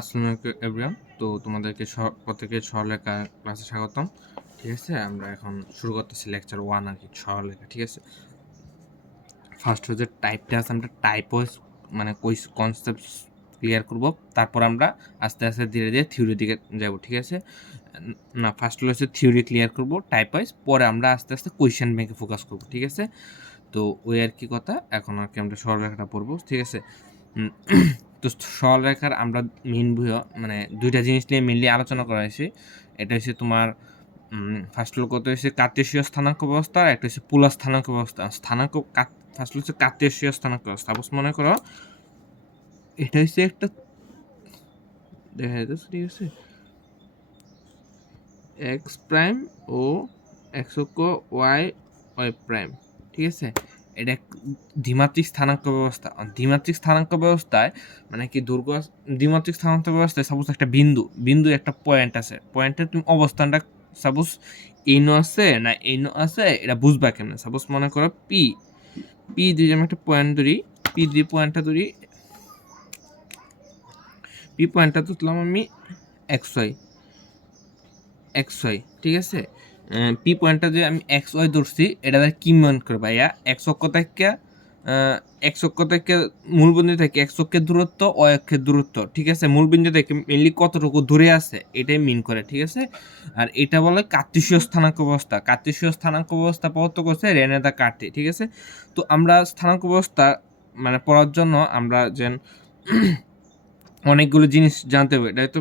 আসসালামু আলাইকুম এভরিওয়ান। তো তোমাদেরকে প্রত্যেকের সরলরেখা ক্লাসে স্বাগতম। ঠিক আছে, আমরা এখন শুরু করতেছি লেকচার 1 আর কি, সরলরেখা। ঠিক আছে, ফার্স্ট হচ্ছে টাইপটা আছে, আমরা টাইপ ওয়াইজ মানে কনসেপ্ট ক্লিয়ার করব, তারপর আমরা আস্তে আস্তে ধীরে ধীরে থিওরি দিকে যাব। ঠিক আছে, না ফার্স্ট হচ্ছে থিওরি ক্লিয়ার করব টাইপ ওয়াইজ, পরে আমরা আস্তে আস্তে কোয়েশ্চেন ব্যাংকে ফোকাস করব। ঠিক আছে, তো ওই আর কি কথা। এখন আর কি আমরা সরলরেখাটা পড়বো। ঠিক আছে, তো সরলরেখার আমরা মেইন মানে দুইটা জিনিস নিয়ে মেইনলি আলোচনা করা হয়েছে। এটা হচ্ছে তোমার ফার্স্ট হলো কত হচ্ছে কার্টেসীয় স্থানাঙ্ক ব্যবস্থা, আর একটা হচ্ছে পোলার স্থানাঙ্ক ব্যবস্থা। ফার্স্ট হচ্ছে কার্টেসীয় স্থানাঙ্ক ব্যবস্থা। সাপোজ মনে করো এটা হচ্ছে একটা, দেখা যাচ্ছে, ঠিক আছে, এক্স প্রাইম ও এক্স অক্ষ ওয়াই ওয়াই প্রাইম। ঠিক আছে, এটা দ্বিমাত্রিক স্থানাঙ্ক ব্যবস্থা। দ্বিমাত্রিক স্থানাঙ্ক ব্যবস্থায় মানে কি দ্বিমাত্রিক স্থানাঙ্ক ব্যবস্থায় সাপোজ একটা বিন্দু একটা পয়েন্ট আছে, পয়েন্টের তুমি অবস্থানটা সাপোজ এইনো আছে না এইনো আছে, এটা বুঝবা কেমনে। সাপোজ মনে করো পি পি দিয়ে আমি একটা পয়েন্ট ধরি, পি দিয়ে পয়েন্টটা ধরি, পি পয়েন্টটা ধরলাম আমি এক্স ওয়াই। ঠিক আছে, পি পয়েন্টটা যে আমি এক্স ওয়াই ধরছি, এটা কি মনে করবা ভাইয়া? এক্স অক্ষ থেকে মূলবিন্দু থেকে এক্স অক্ষের দূরত্ব, ওয়াই অক্ষের দূরত্ব। ঠিক আছে, মূলবিন্দু থেকে মেনলি কতটুকু দূরে আছে এটাই মিন করে। ঠিক আছে, আর এটা বলে কার্টেসীয় স্থানাঙ্ক ব্যবস্থা। কার্টেসীয় স্থানাঙ্ক ব্যবস্থা প্রবর্তন করছে রেনে দ্য কার্টে। ঠিক আছে, তো আমরা স্থানাঙ্ক ব্যবস্থা মানে পড়ার জন্য আমরা যেন অনেকগুলো জিনিস জানতে হবে। এটা তো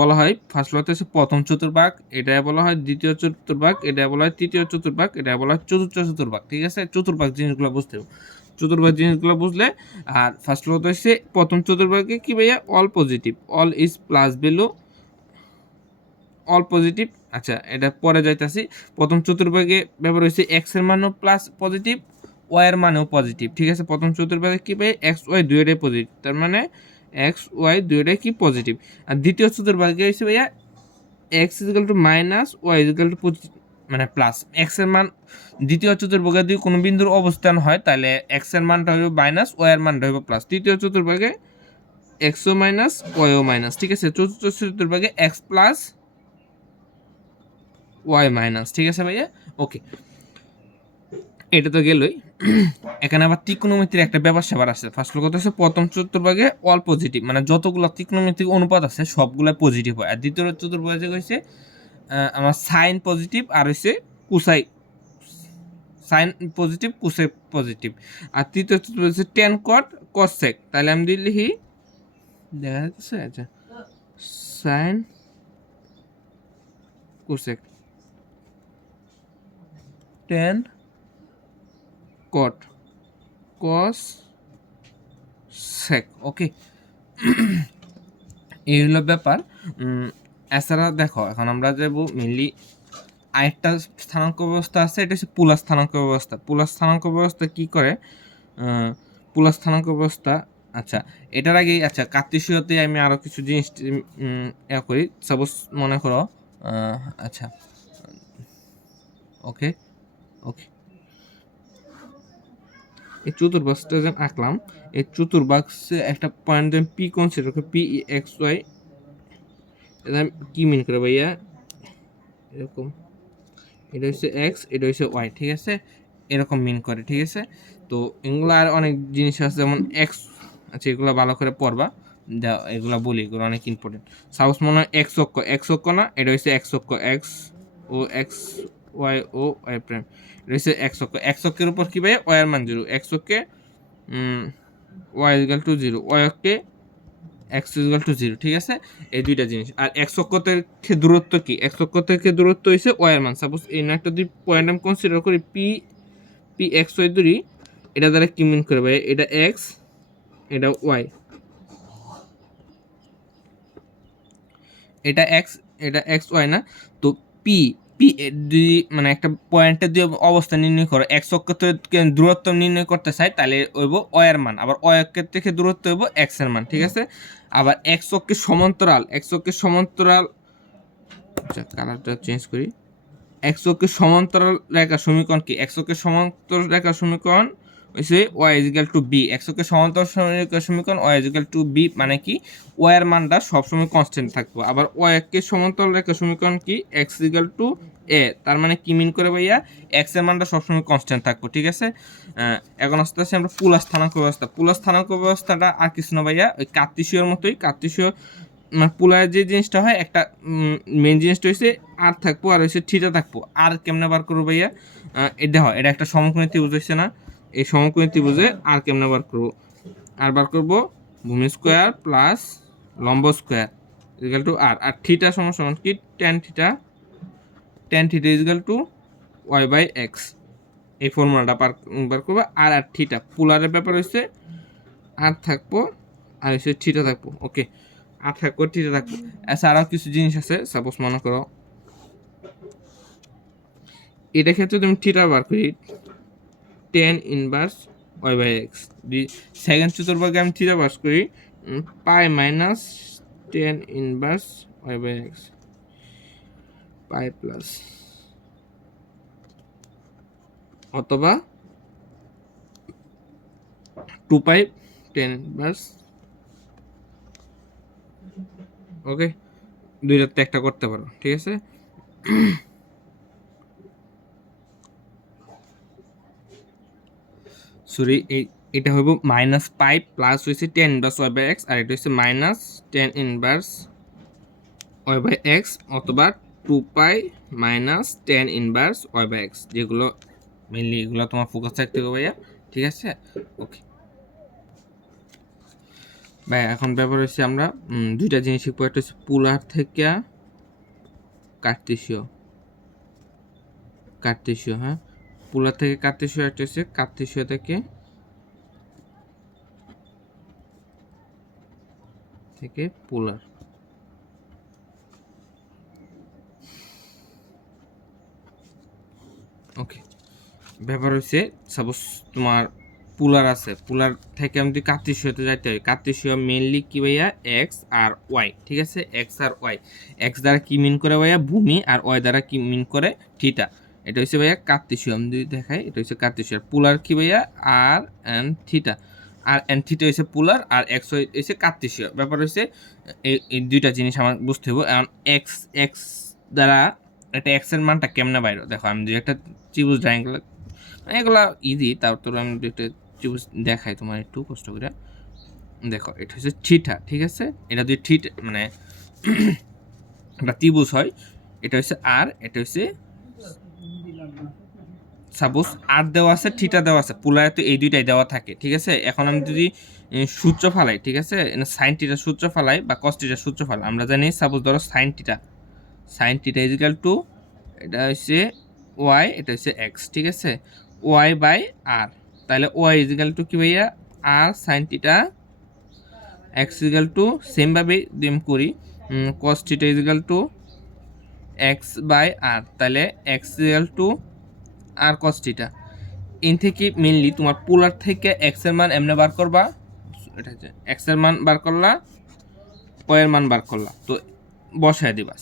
বলা হয় ফার্স্ট লতে হচ্ছে প্রথম চতুর্ভাগ, এটা বলা হয় দ্বিতীয় চতুর্ভাগ, এটা বলা হয় তৃতীয় চতুর্ভাগ, এটা বলা হয় চতুর্থ চতুর্ভাগ। ঠিক আছে, চতুর্ভাগ জিনিসগুলো বুঝতে হবে। চতুর্ভাগ জিনিসগুলো বুঝলে, আর ফার্স্ট লতে হচ্ছে প্রথম চতুর্ভাগে কি ভাইয়া? All positive, all is plus value, all positive. আচ্ছা, এটা পরে যাইতাছি। প্রথম চতুর্ভাগে ব্যবহার হয়েছে এক্স এর মানও প্লাস পজিটিভ, ওয়াই এর মানও পজিটিভ। ঠিক আছে, প্রথম চতুর্ভাগে কি ভাই? এক্স ওয়াই দুইটাই পজিটিভ, তার মানে এক্স ওয়াই দুইটাই কি পজিটিভ। আর দ্বিতীয় চতুর্ভাগে হয়েছে ভাইয়া x is equal to minus y is equal to মানে প্লাস। এক্স এর মান দ্বিতীয় চতুর্ভাগে যদি কোনো বিন্দুর অবস্থান হয়, তাহলে এক্স এর মানটা হইব মাইনাস, ওয়াই এর মানটা হইব প্লাস। তৃতীয় চতুর্ভাগে এক্সও মাইনাস ওয়াইও মাইনাস। ঠিক আছে, চতুর্থ চতুর্ভাগে এক্স প্লাস ওয়াই মাইনাস। ঠিক আছে ভাইয়া, ওকে, এটা তো গেলই। এখানে আবার ত্রিকোণমিতির একটা ব্যাপার স্যাপার আছে। ফার্স্ট কথা হচ্ছে প্রথম চতুর্ভাগে অল পজিটিভ, মানে যতগুলো ত্রিকোণমিতিক অনুপাত আছে সবগুলো পজিটিভ হয়। আর দ্বিতীয় চতুর্ভাগে হয়েছে আমার সাইন পজিটিভ, আর হচ্ছে cosine, sine positive cosec positive. আর তৃতীয় চতুর্ভাগে হচ্ছে টেন কট কসেক। তাহলে আমি দিয়ে লিখি, দেখা যাচ্ছে, আচ্ছা, সাইন কুসেক, টেন কট কস সেক। ওকে, এই হলো ব্যাপার। এছাড়া দেখো, এখন আমরা যাব মেনলি আরেকটা স্থানাঙ্ক ব্যবস্থা আছে, এটা হচ্ছে পোলার স্থানাঙ্ক ব্যবস্থা। পোলার স্থানাঙ্ক ব্যবস্থা কি করে? পোলার স্থানাঙ্ক ব্যবস্থা, আচ্ছা, এটার আগে আচ্ছা কার্টেসীয়তে আমি আরও কিছু জিনিস করি। সাপোজ মনে করো, আচ্ছা, ওকে ওকে, এই চতুর্ভাগটা যেন আঁকলাম, এই চতুর্ভাগে একটা পয়েন্ট যেন পি কনসিডার করি, পি এক্স ওয়াই। এটা কি মিন করে ভাইয়া? এরকম, এটা হচ্ছে এক্স, এটা হচ্ছে ওয়াই। ঠিক আছে, এরকম মিন করে। ঠিক আছে, তো এগুলো আর অনেক জিনিস আছে, যেমন এক্স, আচ্ছা এগুলো ভালো করে পড়বা, এগুলো বলি, এগুলো অনেক ইম্পর্টেন্ট। সাপোজ মনে হয় এক্স অক্ষ না, এটা হচ্ছে এক্স অক্ষ, এক্স ও এক্স ওয়াই ও ওয়াই প্রাইম, এটা হচ্ছে এক্স অক্ষ। এক্স অক্ষের উপর কি ভাই? ওয়াই এর মান 0, এক্স অক্ষে ওয়াই ইকুয়াল টু 0, ওয়াই অক্ষে এক্স ইকুয়াল টু 0। ঠিক আছে, এই দুইটা জিনিস। আর এক্স অক্ষ থেকে দূরত্ব কি? এক্স অক্ষ থেকে দূরত্ব হয়েছে ওয়াই এর মান। সাপোজ এই একটা দুই পয়েন্ট আমি কনসিডার করি, পি পি এক্স ওয়াই ধরি, এটা দ্বারা কি মিন করে ভাই? এটা এক্স, এটা ওয়াই, এটা এক্স, এটা এক্স ওয়াই না। তো পি পি যদি মানে একটা পয়েন্টের যদি অবস্থা নির্ণয় করো, এক্স অক্ষ থেকে দূরত্ব নির্ণয় করতে চাই, তাহলে হইব ওয়াই এর মান, আবার ওয়াই অক্ষের থেকে দূরত্ব হইব এক্স এর মান। ঠিক আছে, আবার এক্স অক্ষের সমান্তরাল, এক্স অক্ষের সমান্তরাল, আচ্ছা কালারটা চেঞ্জ করি। এক্স অক্ষের সমান্তরাল রেখা সমীকরণ কি? এক্স অক্ষের সমান্তরাল রেখা সমীকরণ হচ্ছে ওয়াই ইজিক্যাল টু বি, এক্সকে সমান্তর সমীকরণ ওয়াই ইজিক্যাল টু বি মানে কি ওয়াই এর মানটা সবসময় কনস্ট্যান্ট থাকবে। আবার ওয়াই কে সমান্তর রেখা সমীকরণ কি এক্স ইজিক্যাল টু এ, তার মানে কি মিন করে ভাইয়া এক্স এর মানটা সবসময় কনস্ট্যান্ট থাকবে, ঠিক আছে। এখন আস্তে আস্তে আমরা পুলাস স্থানাঙ্ক ব্যবস্থা, পুলাস স্থানাঙ্ক ব্যবস্থাটা আর কিছু না ভাইয়া ওই কার্তেশীয়র মতোই। কার্তেশীয় মানে পুলারের যে জিনিসটা হয় একটা মেন জিনিসটা হচ্ছে আর থাকবো আর হচ্ছে থিটা থাকবো। আর কেমনে বার করবো ভাইয়া, এটা হয় এটা একটা সমকোণী ত্রিভুজ হচ্ছে না, এই সমকোণী ত্রিভুজে আর কেমনে বার করবো, আর বার করবো ভূমি স্কোয়ার প্লাস লম্ব স্কোয়ার ইজিক্যাল টু আর, আর থিটা সমান কি tan theta, tan theta is equal to y by x, এই ফর্মুলাটা বার করবো। আর আর থিটা পুলারের ব্যাপার হচ্ছে আর থাকবো আর হচ্ছে থিটা থাকবো, ওকে আর থাকবো থিটা থাকবো। এছাড়াও কিছু জিনিস আছে, সাপোজ মনে করো এটা ক্ষেত্রে তুমি থিটা বার করি tan inverse y by x, second চতুর্ভাগে আমি থিটা বার করি pi minus tan inverse y by x pi plus, অথবা 2 পাই টেন ইনভার্স, ওকে দুইটাতে একটা করতে পারো, ঠিক আছে। সরি এটা হইব মাইনাস পাই প্লাস হয়েছে tan inverse y by x, আর এটা হচ্ছে minus tan inverse y by x, অথবা 2 pi minus tan inverse y by x, যেগুলো মেনলি এগুলো তোমার ফোকাস থাকতে হবে ভাইয়া, ঠিক আছে। ওকে ভাই এখন ব্যাপার হচ্ছে আমরা দুইটা জিনিস শিখবো, একটা হচ্ছে পুলার থেকে কার্তেশীয়, কার্তেশীয় হ্যাঁ পুলার থেকে কার্তেশীয়, একটা হচ্ছে কার্তেশীয় থেকে পুলার। ওকে ব্যাপার হচ্ছে সাপোজ তোমার পুলার আছে, পুলার থেকে আমি যদি কার্তেশীয়তে যাইতে হয়, কার্তেশীয় মেনলি কি ভাইয়া এক্স আর ওয়াই, ঠিক আছে এক্স আর ওয়াই, এক্স দ্বারা কি মিন করে ভাইয়া ভূমি, আর ওয়াই দ্বারা কি মিন করে থিটা, এটা হচ্ছে ভাইয়া কার্তেশীয়। আমি যদি দেখাই এটা হচ্ছে কার্তেশীয়, পুলার কি ভাইয়া r and theta, r and theta হচ্ছে পুলার আর এক্স হচ্ছে কার্তেশীয়। ব্যাপার হচ্ছে এই দুইটা জিনিস আমার বুঝতে হবে। এখন এক্স এক্স দ্বারা একটা এক্স এর মানটা কেমনে বাইরে, দেখো আমি যদি একটা ত্রিভুজ ট্রায়াঙ্গেল, এগুলা ইজি, তারপর আমি একটা ত্রিভুজ দেখাই তোমার একটু কষ্ট করে দেখো, এটা হচ্ছে থিটা, ঠিক আছে। এটা যদি থিটা মানে একটা ত্রিভুজ হয়, এটা হচ্ছে আর, এটা হচ্ছে সাপোজ আর দেওয়া আছে থিটা দেওয়া আছে, পুলারে তো এই দুইটাই দেওয়া থাকে, ঠিক আছে। এখন আমি যদি সূত্র ফালাই, ঠিক আছে সাইন থিটা সূত্র ফালাই বা কস থিটা সূত্র ফালাই, আমরা জানি সাপোজ ধরো সাইন থিটা ইজিক্যাল টু এটা হচ্ছে ওয়াই, এটা হচ্ছে এক্স, ঠিক আছে ওয়াই বাই আর, তাহলে ওয়াই ইজিক্যাল টু কি ভাইয়া r sine theta, x is equal to সেমভাবে দিম করি cos theta is equal to x by r, তাহলে x is equal to r cos theta. ইন থেকে মেনলি তোমার পোলার থেকে এক্স এর মান এমনি বার করবা, এটা হচ্ছে এক্স এর মান বার করলা, ওয়াই এর মান বার করলা, তো বসায় দিবা।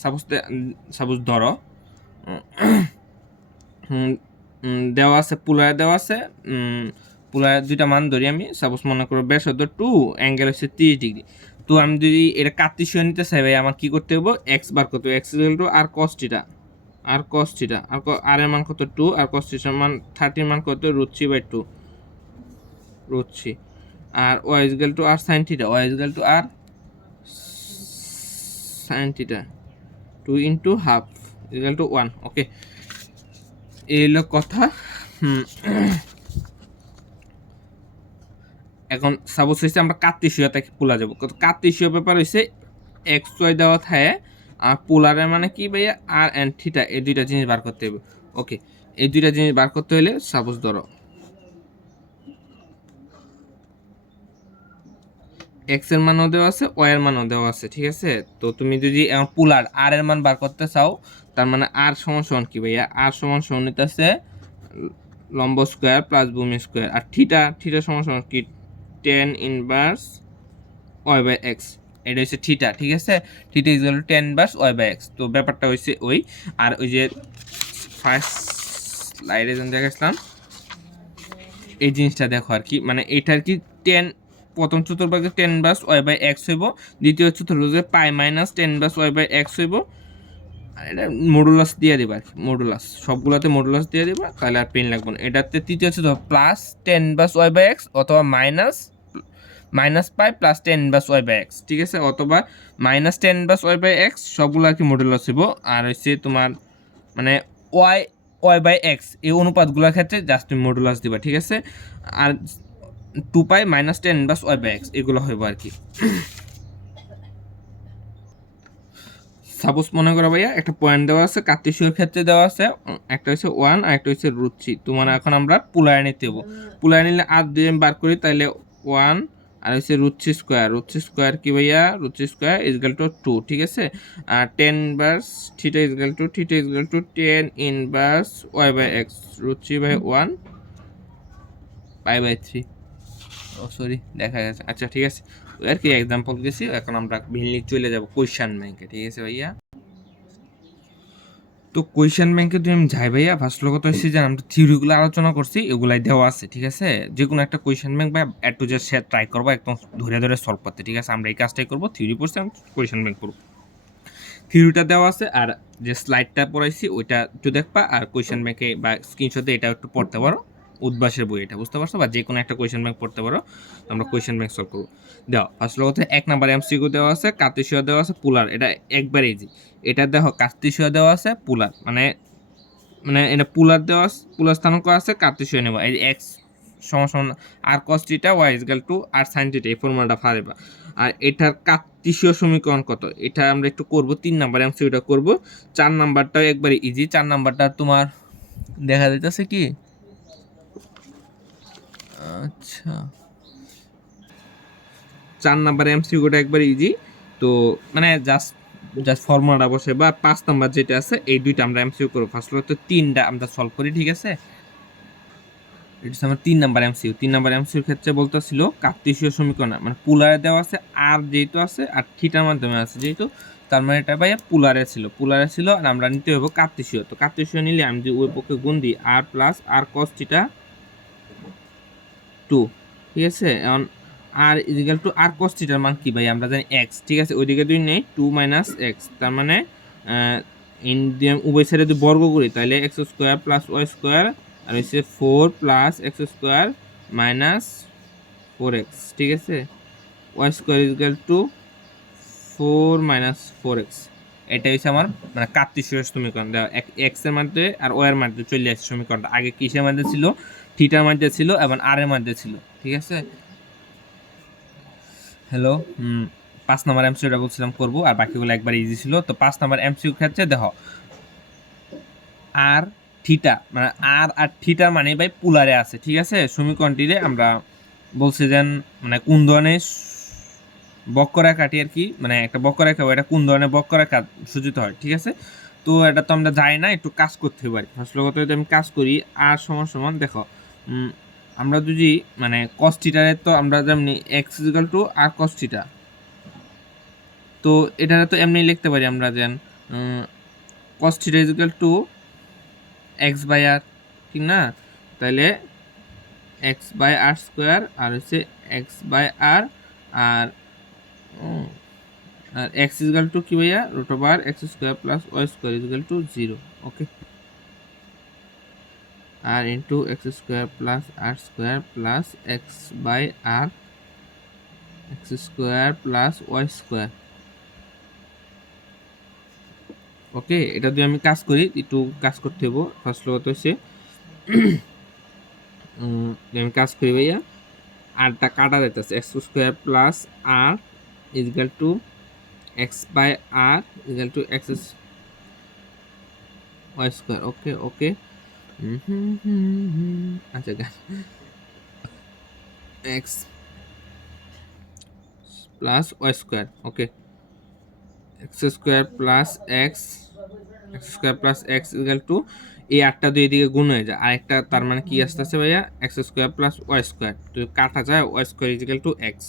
সাপোজ ধরো দেওয়া আছে পুলারে দেওয়া আছে, পুলারের দুইটা মান ধরি আমি, সাপোজ মনে করো ব্যাসার্ধ 2, অ্যাঙ্গেল হচ্ছে 30 ডিগ্রি। তো আমি যদি এটা কার্তেশীয় নিতে চাই ভাই, আমার কি করতে হবে এক্স বার করতে হবে, x equal to r cos theta, r cos theta r এর মান কত 2, আর কস থিটার মান 30 মান কত √3/2, √3, আর y equal to r sine theta, y equal to r sine theta 2 into half equal to 1। Okay এই হলো কথা। এখন সাপোজ হচ্ছে আমরা কার্তেশীয় থেকে পোলা যাবো, কার্তেশীয় ব্যাপার হচ্ছে এক্স ওয়াই দেওয়া থাকে, আর পোলারের মানে কি ভাইয়া আর এন্ড থিটা, এই দুইটা জিনিস বার করতে হবে। ওকে এই দুইটা জিনিস বার করতে হলে সাপোজ ধরো এক্স এর মানও দেওয়া আছে, ওয়াই এর মানও দেওয়া আছে, ঠিক আছে। তো তুমি যদি এখন পোলার আর এর মান বার করতে চাও, তার মানে আর সমান সমান কি ভাইয়া আর সমান সমান নিতেছে লম্ব স্কোয়ার প্লাস ভূমি স্কোয়ার, আর থিটা সমান সমান কি tan inverse y by x, এটা হচ্ছে থিটা, ঠিক আছে theta is equal to tan inverse y by x. তো ব্যাপারটা হচ্ছে ওই, আর ওই যে ফার্স্ট স্লাইডে যেন দেখাচ্ছিলাম এই জিনিসটা দেখো আর কি, মানে এটার কি 10 প্রথম চতুর্ভাগে 10 ইনভার্স ওয়াই বাই এক্স হইব, দ্বিতীয় চতুর্ভাগে pi minus 10 inverse y by x হইব, আর এটা মডুলাস দিয়ে দেবা আর কি, মডুলাস সবগুলোতে মডুলাস দিয়ে দেবা, তাহলে আর পেন লাগবে না। এটাতে তৃতীয় হচ্ছে plus 10 inverse y by x অথবা minus pi plus 10 inverse y by x, ঠিক আছে, অথবা minus 10 inverse y by x, সবগুলো আর কি মডুলাস হইব। আর হচ্ছে তোমার মানে ওয়াই বাই এক্স এই অনুপাতগুলোর ক্ষেত্রে জাস্ট তুমি মডুলাস দিবা, ঠিক আছে। আর 2 pi minus 10 inverse y by x এগুলো হইব আর কি। সাপোজ মনে করো ভাইয়া একটা পয়েন্ট দেওয়া আছে, কার্তেশীয় ক্ষেত্রে দেওয়া আছে, একটা হচ্ছে 1 আর একটা হচ্ছে √3। তোমার এখন আমরা পুলায় নিতে হবো, পুলায় নিলে আর দুই আমি বার করি, তাহলে 1 আর হচ্ছে √3 স্কোয়ার কি ভাইয়া, √3 ইজগাল টু 2, ঠিক আছে। আর 10 inverse theta equal to 10 inverse y by x, √3/1 π/3। ও সরি, দেখা গেছে, আচ্ছা ঠিক আছে। আর কি এক্সাম্পল দিয়েছি, এখন আমরা মেইনলি চলে যাব কোয়েশ্চেন ব্যাংকে, ঠিক আছে ভাইয়া। তো কোয়েশ্চেন ব্যাংকে যদি আমি যাই ভাইয়া, ফার্স্ট কথা হচ্ছে যে আমরা থিওরিগুলো আলোচনা করছি, এগুলাই দেওয়া আছে, ঠিক আছে। যে কোনো একটা কোয়েশ্চেন ব্যাংক বা একটু যে সে ট্রাই করবো একদম ধরে ধরে সলভ করতে, ঠিক আছে। আমরা এই কাজটাই করবো, থিওরি পড়ছি, আমি কোয়েশ্চেন ব্যাংক করবো। থিওরিটা দেওয়া আছে আর যে স্লাইডটা পড়াইছি ওইটা একটু দেখবা, আর কোয়েশ্চেন ব্যাংকে বা স্ক্রিনশটে এটা একটু পড়তে পারো, উদ্ভাসের বই এটা, বুঝতে পারছো, বা যে কোনো একটা কোয়েশ্চেন ব্যাংক পড়তে পারো। আমরা কোয়েশ্চেন ব্যাংক সলভ করবো। দেওয়া ফার্স্ট কথা 1 নাম্বার এমসিকিউ দেওয়া আছে, কার্তেশীয় দেওয়া আছে, পুলার, এটা একবার ইজি। এটা দেখো কার্তেশীয় দেওয়া আছে, পুলার মানে মানে এটা পুলার দেওয়া, পুলার স্থানাঙ্ক আছে, কার্তেশীয় নেব, এই এক্স সমান r cos theta y equal to r sine theta, এই ফর্মুলাটা ফারেবা। আর এটার কার্তেশীয় সমীকরণ কত, এটা আমরা একটু করব, 3 নাম্বার এমসিকিউটা করব। 4 নাম্বারটাও একবারে ইজি, 4 নাম্বারটা তোমার দেখা যাইতেছে কি, আচ্ছা 4 নাম্বার এমসিকিউটা একবারে ইজি। তো মানে জাস্ট জাস্ট ফর্মুলাটা বসে, বা 5 নাম্বার যেটা আছে এই দুইটা আমরা এমসিকিউ করব। ফার্স্ট তো 3টা আমরা সলভ করি, ঠিক আছে। এটা আমার 3 নাম্বার এমসিকিউ। 3 নাম্বার এমসিকিউর ক্ষেত্রে বলতেছিল কার্তেশীয় সমীকরণ, মানে পুলারে দেওয়া আছে আর যেহেতু আছে, আর থিটার মাধ্যমে আছে যেহেতু, তার মানে এটা ভাইয়া পুলারে ছিল, আর আমরা নিতে হবে কার্তেশীয়। তো কার্তেশীয় নিলে আমি যদি ওই পক্ষে গুণ দিই আর প্লাস আর কস থিটা 2, ঠিক আছে। এখন আর ইজিক্যাল টু আর কস থিটার মান কি ভাই, আমরা জানি এক্স, ঠিক আছে। ওইদিকে দুই নেই 2 মাইনাস এক্স, তার মানে উভয় সাইডে যদি বর্গ করি তাহলে x square plus y square, আর হচ্ছে 4 plus x square minus 4x, ঠিক আছে। Y square is equal to 4 minus 4x। এটা হচ্ছে আমার মানে কার্তেশীয় সমীকরণ দেওয়া, এক্স এর মধ্যে আর ওয়াই এর মধ্যে চলে আসছে সমীকরণটা। আগে কিসের মধ্যে ছিল, থিটার মধ্যে ছিল এবং আর এর মধ্যে ছিল, ঠিক আছে। হ্যালো, 5 নাম্বার এমসিকিউটা বলছিলাম করবো, আর বাকিগুলো একবার ইজি ছিল। তো 5 নাম্বার এমসিকিউ ক্ষেত্রে দেখো আর থিটা, মানে আর থিটার মানে ভাই পুলারে আছে, ঠিক আছে। সমীকরণটিতে আমরা বলছি যে মানে কোন ধরনের বক্ররেখাটি আর কি, মানে একটা বক্ররেখা, এটা কোন ধরনের বক্ররেখা সূচিত হয়, ঠিক আছে। তো এটা তো আমরা যাই না, একটু কাজ করতে পারি। আসলে কথা যদি আমি কাজ করি, আর সমান দেখো আমরা যদি মানে কস থিটারে, তো আমরা যেমনি x equal to r cos theta, তো এটা তো এমনি লিখতে পারি আমরা যেন cos theta equal to x by r, ঠিক না। তাহলে এক্স বাই আর স্কোয়ার, আর হচ্ছে এক্স বাই আর, আর আর এক্স ইকুয়াল টু কি ভাইয়া, root over x square plus y square equal to 0, okay. R into x square plus r square plus x by r x square plus y square, ওকে। এটা দিয়ে আমি কাজ করি, একটু কাজ করতে হবো। ফার্স্ট কথা হচ্ছে আমি কাজ করি ভাইয়া, আরটা কাটা যাইতেছে, x square plus r equal to x by r equal to x y square, okay okay. আচ্ছা x plus y square, okay. X square plus x square plus x equal to, এই আটটা দুই দিকে গুণ হয়ে যায়, আরেকটা তার মানে কি আসতেছে ভাইয়া, x square plus y square, তো কাটা যায় y square equal to x,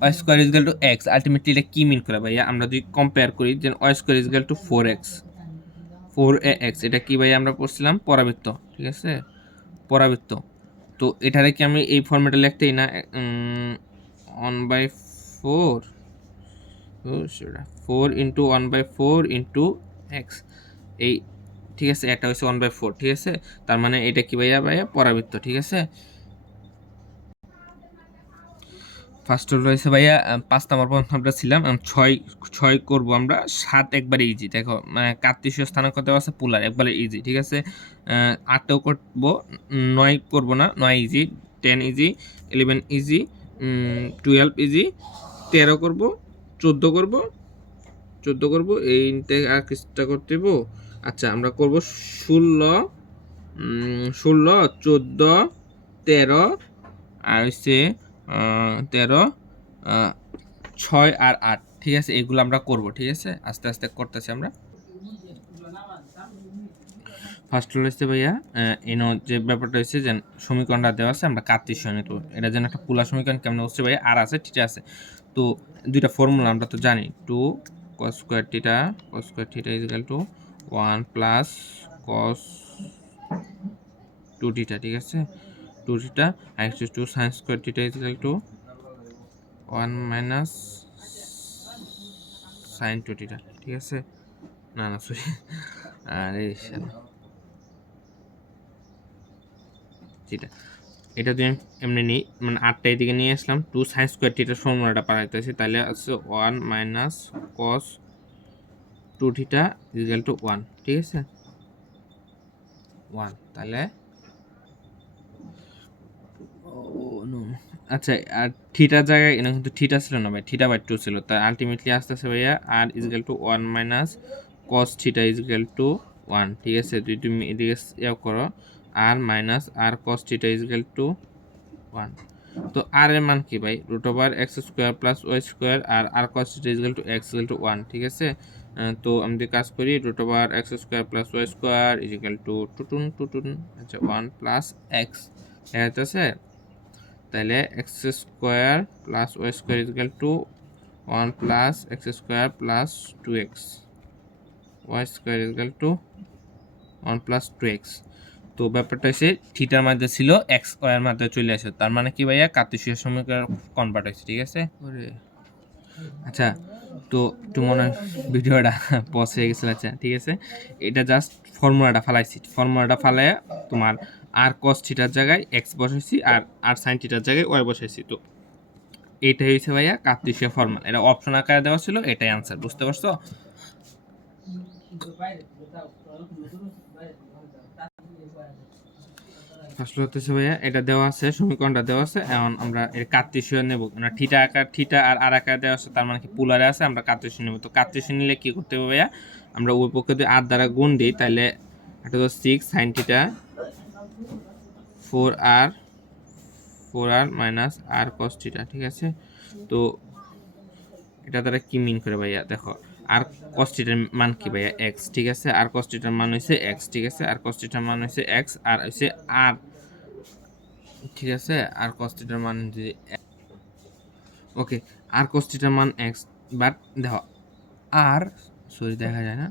y square equal to x. Ultimately এটা কি মিন করে ভাইয়া, আমরা যদি কম্পেয়ার করি যে Y square equal two 4x, এটা কি ভাইয়া আমরা পড়ছিলাম পরাবৃত্ত, ঠিক আছে, পরাবৃত্ত। তো এটারে কি আমি এই ফর্মেটে লিখতেই না 1/4 সেটা 4 ইন্টু 1/4 ইন্টু এক্স, এই ঠিক আছে, এটা হচ্ছে 1/4, ঠিক আছে। তার মানে এটা কি ভাইয়া ভাইয়া পরাবৃত্ত, ঠিক আছে। ফার্স্ট হলো হয়েছে ভাইয়া 5 নম্বর পর্যন্ত আমরা ছিলাম, 6 করবো আমরা। 7 একবারে ইজি, দেখো মানে কার্তেশীয় স্থানাঙ্ক দেওয়া আছে পোলার, একবারে ইজি, ঠিক আছে। 8ও করবো, 9 করবো না, 9 ইজি, 10 ইজি, 11 ইজি, 12 ইজি, 13 করবো, 14 করবো এইটা আর কিছুটা করতে হইব। আচ্ছা আমরা করবো 16, 14, 13 আর হচ্ছে 13, 6 আর 8, ঠিক আছে। এগুলো আমরা করব, ঠিক আছে, আস্তে আস্তে করতেছি আমরা। ফার্স্ট হচ্ছে ভাইয়া এনো যে ব্যাপারটা হচ্ছে যে সমীকরণটা দেওয়া আছে আমরা কার্তেশীয় নিব। এটা যেন একটা পোলার সমীকরণ কেমন হচ্ছে ভাইয়া, আর আছে ঠিক আছে। তো দুইটা ফর্মুলা আমরা তো জানি, 2 cos square theta equal to 1 plus cos 2 theta, ঠিক আছে, 2 থিটা, আর 2 sin square theta equal to 1 minus sin 2 theta, ঠিক আছে। না সরি, আরে থিটা, এটা যদি এমনি নিই মানে 8টা এদিকে নিয়ে আসলাম, 2 sin স্কয়ার থিটার ফর্মুলাটা পাঠাইতেছি, তাহলে আছে 1 minus cos 2 theta equal to 1, ঠিক আছে, 1, তাহলে আচ্ছা। আর থিটার জায়গায় এটা কিন্তু থিটা ছিল না ভাই, থিটা বাই 2 ছিল, তাই আলটিমেটলি আসতেছে ভাইয়া r equal to 1 minus cos theta equal to 1, ঠিক আছে। তুমি এদিকে ইয়া করো, r minus r cos theta equal to 1। তো আর এর মান কি ভাই, root over x square plus y square, r cos theta equal to x equal to 1, ঠিক আছে। তো আমি যদি কাজ করি, root over x square plus y square equal to টুটুন, আচ্ছা 1 প্লাস এক্স, এটা আছে। তাহলে x square plus y square equal to 1 plus x square plus 2x, y square equal to 1 plus 2x। তো ব্যাপারটা হচ্ছে থিটার মধ্যে ছিল, এক্স স্কোয়ার মধ্যে চলে আসে, তার মানে কি ভাইয়া কার্তেশীয় সমীকরণ কনভার্ট হয়েছে, ঠিক আছে। আচ্ছা তো একটু মনে হয় ভিডিওটা পজ হয়ে গেছিল, আচ্ছা ঠিক আছে। এটা জাস্ট ফর্মুলাটা ফালাইছি, ফর্মুলাটা ফালাইয়া তোমার আর cos থিটার জায়গায় x বসাইছি, আর sin থিটার জায়গায় y বসাইছি। তো এইটাই হচ্ছে ভাইয়া কার্তেশীয় ফর্মুলা, এটা অপশন আকারে দেওয়া ছিল, এটাই আনসার, বুঝতে পারছো। ফার্স্ট হতেছে ভাইয়া এটা দেওয়া আছে, সমীকরণটা দেওয়া আছে, এখন আমরা এর কার্তেশীয় নেব, আমরা থিটা আকার, থিটা আর আকার দেওয়া আছে, তার মানে কি পোলারে আছে, আমরা কার্তেশীয় নেব। তো কার্তেশীয় নিলে কি করতে হবে ভাইয়া, আমরা ওই পক্ষে যদি আর দ্বারা গুণ দিই, তাহলে এটা তো 6 sin theta 4r minus r cos theta, ঠিক আছে। তো এটা দ্বারা কি মিন করে ভাইয়া, দেখো আর cos থিটার মান কি ভাইয়া x, ঠিক আছে, আর cos থিটার মান হইছে x, ঠিক আছে, আর cos থিটার মান হইছে x, আর হইছে r, ঠিক আছে, আর cos থিটার মান যদি ওকে, আর cos থিটার মান x, বাট দেখো আর সরি দেখা যায় না,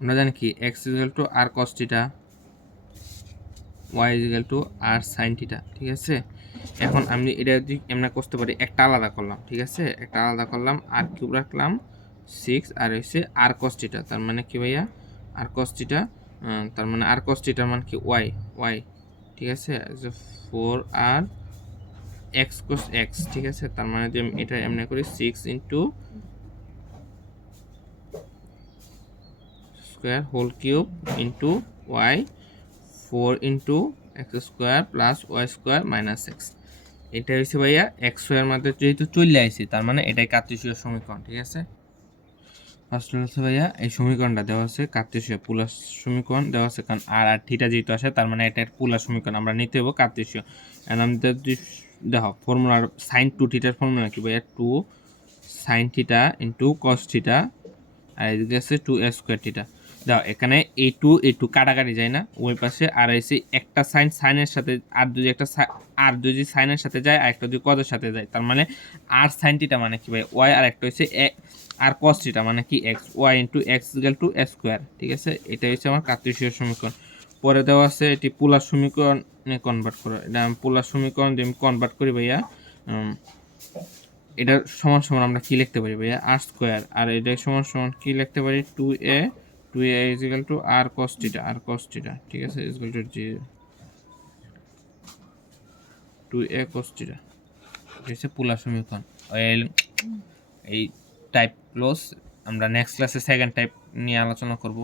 আমরা জানি কি x equal to r cos theta, y equal to r sin theta, ঠিক আছে। এখন আমি এটা যদি এমন করতে পারি, একটা আলাদা করলাম, ঠিক আছে, একটা আলাদা করলাম, আর কিউব রাখলাম 6, আর হচ্ছে আর cos থিটা, তার মানে কি ভাইয়া আর cos থিটা, তার মানে আর cos থিটার মান কি y, ঠিক আছে, 4r x cos x, ঠিক আছে। তার মানে যদি আমি এটা এমনি করি 6 into square whole cube into y 4 into x square plus y square minus x, এটা হচ্ছে ভাইয়া এক্স ওয়ার মধ্যে যেহেতু চলে আসছে, তার মানে এটাই কার্তেশীয় সমীকরণ, ঠিক আছে। ফার্স্ট হচ্ছে ভাইয়া এই সমীকরণটা দেওয়া আছে কার্তেশীয় পোলার সমীকরণ দেওয়া আছে, কারণ আর থিটা যেহেতু আসে, তার মানে এটা পোলার সমীকরণ আমরা নিতে হবো কার্তেশীয়। এন্ড আমাদের দেখো ফর্মুলার সাইন 2 থিটার ফর্মুলা কি ভাইয়া, 2 sin theta into cos theta, আর এদিকে আছে 2a স্কোয়ার থিটা। দাও এখানে এই টু কাটাকাটি যায় না ওই পাশে, আর এসে একটা সাইনের সাথে আর যদি সাইনের সাথে যায়, আর একটা যদি কজের সাথে যায়, তার মানে আর সাইন থিটা মানে কি ভাই ওয়াই, আর একটা হচ্ছে আর cos থিটা মানে কি x, y into x equal to a square, ঠিক আছে। এটা হচ্ছে আমার কার্তেশীয় সমীকরণ। পরে দেওয়া আছে এটি পোলার সমীকরণ, কনভার্ট করো, এটা আমি পোলার সমীকরণ দিয়ে আমি কনভার্ট করি ভাইয়া। এটা সমান সমান আমরা কি লিখতে পারি ভাইয়া, আর স্কোয়ার, আর এটা সমান সমান কি লিখতে পারি, 2a is equal to r cos theta, ঠিক আছে, is equal to 2a cos theta. এটা হচ্ছে পোলার সমীকরণ। এই টাইপ ক্লোজ আমরা নেক্সট ক্লাসে সেকেন্ড টাইপ নিয়ে আলোচনা করব।